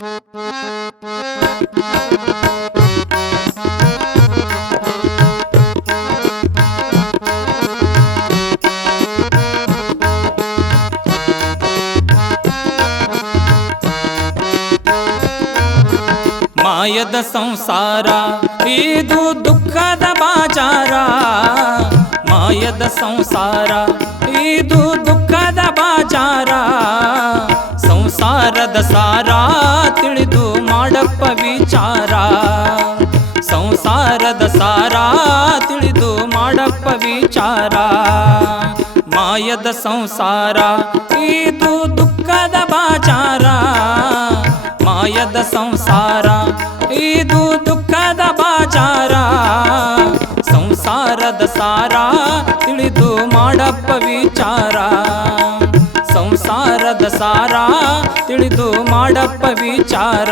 ಮಾಯದ ಸಂಸಾರ ಇದು ದುಃಖದ ಬಾಜಾರ, ಮಾಯದ ಸಂಸಾರ ಇದು ದುಃಖದ ಬಾಜಾರ. ಸಂಸಾರದ ಸಾರ ತಿಳಿದು ಮಾಡಪ್ಪ ವಿಚಾರ, ಸಂಸಾರದ ಸಾರ ತಿಳಿದು ಮಾಡಪ್ಪ ವಿಚಾರ. ಮಾಯದ ಸಂಸಾರ ಇದು ದುಃಖದ ಬಾಜಾರ, ಮಾಯದ ಸಂಸಾರ ಇದು ದುಃಖದ ಬಾಜಾರ. ಸಂಸಾರದ ಸಾರ ತಿಳಿದು ಮಾಡಪ್ಪ ವಿಚಾರ, ಸಂಸಾರದ ಸಾರ ತಿಳಿದು ಮಾಡಪ್ಪ ವಿಚಾರ.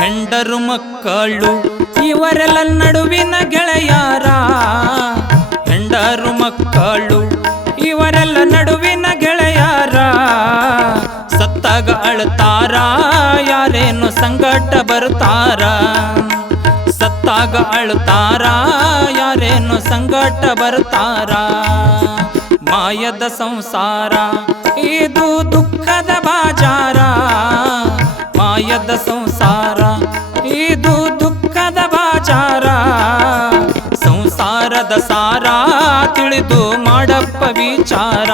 ಹೆಂಡರು ಮಕ್ಕಳು ಇವರೆಲ್ಲ ನಡುವಿನ ಗೆಳೆಯಾರ, ಹೆಂಡರು ಮಕ್ಕಳು ಇವರೆಲ್ಲ ನಡುವಿನ ಗೆಳೆಯಾರ. ಸತ್ತಾಗ ಅಳ್ತಾರ ಯಾರೇನು ಸಂಗಟ ಬರ್ತಾರ, ಸತ್ತಾಗ ಅಳ್ತಾರ ಯಾರೇನು ಸಂಗಟ ಬರ್ತಾರ. ಮಾಯದ ಸಂಸಾರ ಇದು ದುಃಖದ ಬಾಜಾರ, ಮಾಯದ ಸಂಸಾರ ಇದು ದುಃಖದ ಬಾಜಾರ. ಸಂಸಾರದ ಸಾರ ತಿಳಿದು ಮಾಡಪ್ಪ ವಿಚಾರ,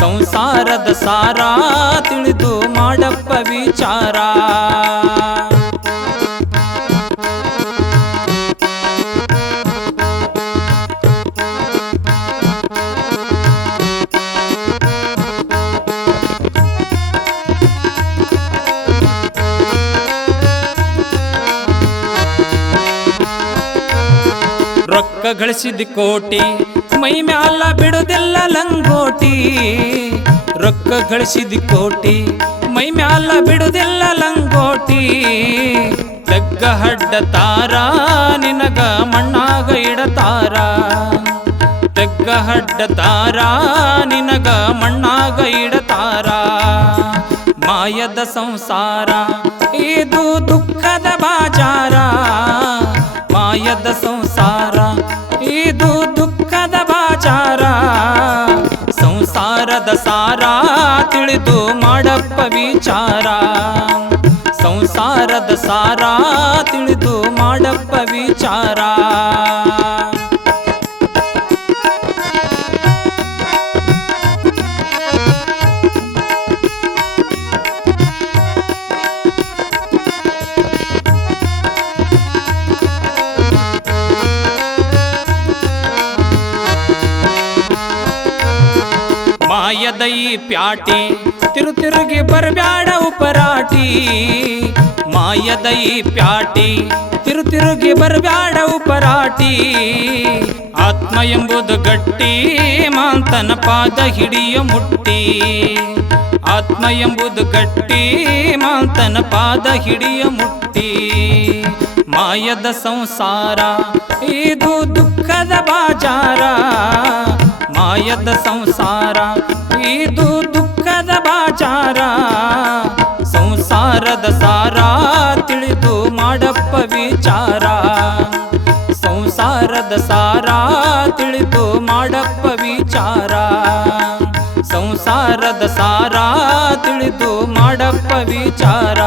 ಸಂಸಾರದ ಸಾರ ತಿಳಿದು ಮಾಡಪ್ಪ ವಿಚಾರ. ರೊಕ್ಕ ಗಳಿಸಿದ ಕೋಟಿ ಮೈ ಮ್ಯಾಲ ಬಿಡುದಿಲ್ಲ ಲಂಗೋಟಿ, ರೊಕ್ಕ ಗಳಿಸಿದ ಕೋಟಿ ಮೈ ಮ್ಯಾಲ ಬಿಡುದಿಲ್ಲ ಲಂಗೋಟಿ. ತೆಗ್ಗ ಹಡ್ಡ ತಾರ ನಿನಗ ಮಣ್ಣಾಗ ಇಡತಾರ, ತೆಗ್ಗ ಹಡ್ಡ ತಾರ ನಿನಗ ಮಣ್ಣಾಗ ಇಡತಾರ. ಮಾಯದ ಸಂಸಾರ ಇದು ದುಃಖದ ಬಾಜಾರ, ಮಾಯದ ಸಂಸಾರ ಇದು ದುಃಖದ ಬಾಜಾರ. ಸಂಸಾರದ ಸಾರ ತಿಳಿದು ಮಾಡಪ್ಪ ವಿಚಾರ, ಸಂಸಾರದ ಸಾರ ತಿಳಿದು ಮಾಡಪ್ಪ ವಿಚಾರ. ಮಾಯದ ಈ ಪ್ಯಾಟಿ ತಿರುಗಿ ಬರಬ್ಯಾಡ ಉಪರಾಟಿ, ಮಾಯದ ಈ ಪ್ಯಾಟಿ ತಿರುಗಿ ಬರಬ್ಯಾಡ ಉಪರಾಟಿ. ಆತ್ಮ ಎಂಬುದು ಗಟ್ಟಿ ಮಾಂತನ ಪಾದ ಹಿಡಿಯ ಮುಟ್ಟಿ, ಆತ್ಮ ಎಂಬುದು ಗಟ್ಟಿ ಮಾಂತನ ಪಾದ ಹಿಡಿಯ ಮುಟ್ಟಿ. ಮಾಯದ ಸಂಸಾರ ಇದು ದುಃಖದ ಬಾಜಾರ, ಮಾಯದ ಸಂಸಾರ ಇದು ದುಃಖದ ಬಾಜಾರ. ಸಂಸಾರದ ಸಾರ ತಿಳಿದು ಮಾಡಪ್ಪ ವಿಚಾರ, ಸಂಸಾರದ ಸಾರ ತಿಳಿದು ಮಾಡಪ್ಪ ವಿಚಾರ, ಸಂಸಾರದ ಸಾರ ತಿಳಿದು ಮಾಡಪ್ಪ ವಿಚಾರ.